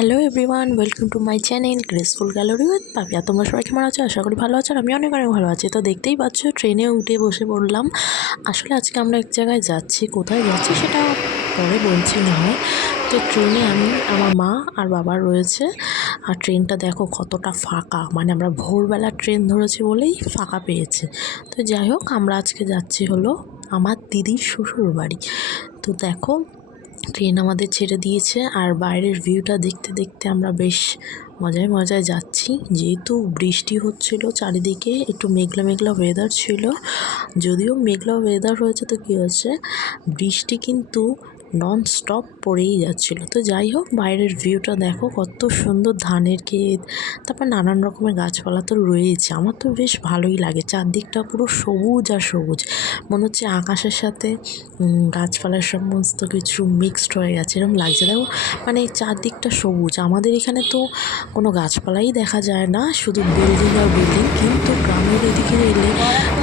Hello everyone, welcome to my channel graceful gallery with Papiya. তোমরা সবাই কেমন আছো? আশা করি ভালো আছো। আর আমি অনেক অনেক ভালো আছি। তো দেখতেই পাচ্ছ, ট্রেনে উঠে বসে পড়লাম। আসলে আজকে আমরা এক জায়গায় যাচ্ছি, কোথায় যাচ্ছি সেটা পরে বলছি না হয়। তো ট্রেনে আমি, আমার মা আর বাবা রয়েছে। আর ট্রেনটা দেখো কতটা ফাঁকা, মানে আমরা ভোরবেলা ট্রেন ধরেছি বলেই ফাঁকা পেয়েছে। তো যাই হোক, আমরা আজকে যাচ্ছি হলো আমার দিদির শ্বশুর বাড়ি। তো দেখো, ট্রেন আমাদের ছেড়ে দিয়েছে আর বাইরের ভিউটা দেখতে দেখতে আমরা বেশ মজায় মজায় যাচ্ছি। যেহেতু বৃষ্টি হচ্ছিল চারিদিকে, একটু মেঘলা মেঘলা ওয়েদার ছিল। যদিও মেঘলা ওয়েদার হয়েছে তো কী হয়েছে, বৃষ্টি কিন্তু নন স্টপ পড়েই যাচ্ছিলো। তো যাই হোক, বাইরের ভিউটা দেখো কত সুন্দর, ধানের ক্ষেত, তারপর নানান রকমের গাছপালা তো রয়েছে। আমার তো বেশ ভালোই লাগে, চারদিকটা পুরো সবুজ আর সবুজ, মনে হচ্ছে আকাশের সাথে গাছপালার সমস্ত কিছু মিক্সড হয়ে গেছে, এরকম লাগছে। দেখো, মানে চারদিকটা সবুজ। আমাদের এখানে তো কোনো গাছপালাই দেখা যায় না, শুধু বিল্ডিং আর বিল্ডিং। কিন্তু গ্রামের এদিকে এলে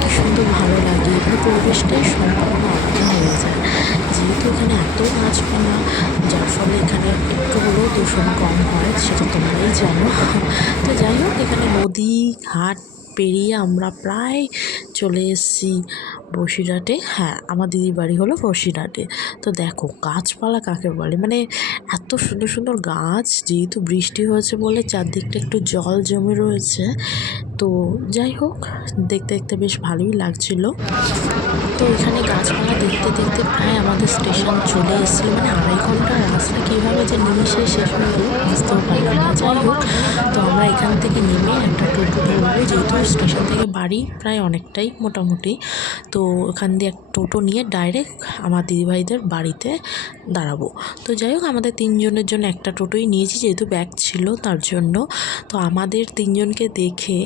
কি সুন্দর ভালো লাগে, এখানে পরিবেশটাই সম্পূর্ণ আলাদা হয়ে যায়। যেহেতু এখানে এত গাছপালা, যার ফলে এখানে একটু হলেও দূষণ কম হয়, সেটা তোমরাই জানো। তো যাই হোক, এখানে নদী ঘাট পেরিয়ে আমরা প্রায় চলে এসেছি বসিরহাটে। হ্যাঁ, আমার দিদির বাড়ি হলো বসিরহাটে। তো দেখো, গাছপালা কাকে বলে, মানে এত সুন্দর সুন্দর গাছ। যেহেতু বৃষ্টি হয়েছে বলে চারদিকটা একটু জল জমে রয়েছে। তো যাই হোক, দেখতে দেখতে বেশ ভালোই লাগছিল। তো এখানে গাছপালা দেখতে দেখতে প্রায় আমাদের স্টেশন চলে এসেছিলো। মানে 2.5 ঘন্টার রাস্তা কীভাবে যে নিমিশে শেষ হয়ে গেল বুঝতেও পারলাম না। যাই হোক, তো আমরা এখান থেকে নেমে একটা টোটো ধরবো, যেহেতু স্টেশন থেকে বাড়ি প্রায় অনেকটাই মোটামুটি। তো ওখান দিয়ে এক টোটো নিয়ে ডাইরেক্ট আমার দিদিভাইদের বাড়িতে দাঁড়াবো। তো যাই হোক, আমাদের 3 জনের জন্য একটা টোটোই নিয়েছি, যেহেতু ব্যাগ ছিল তার জন্য। তো আমাদের 3 জনকে দেখে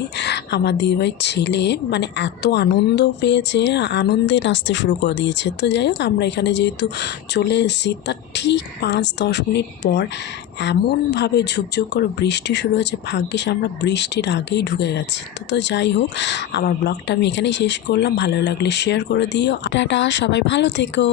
আমার দিদিভাইয়ের ছেলে মানে এত আনন্দ পেয়েছে, আনন্দে নাচতে শুরু করে দিয়েছে। তো যাই হোক, আমরা এখানে যেহেতু চলে এসেছি, তার ঠিক 5-10 মিনিট পর এমনভাবে ঝুপঝুপ করে বৃষ্টি শুরু হয়েছে। ভাগ্যিস আমরা বৃষ্টির আগেই ঢুকে গেছি। তো যাই হোক, আমার ব্লগটা আমি এখানেই শেষ করলাম। ভালো লাগলে শেয়ার করে দিও। টাটা, সবাই ভালো থেকো।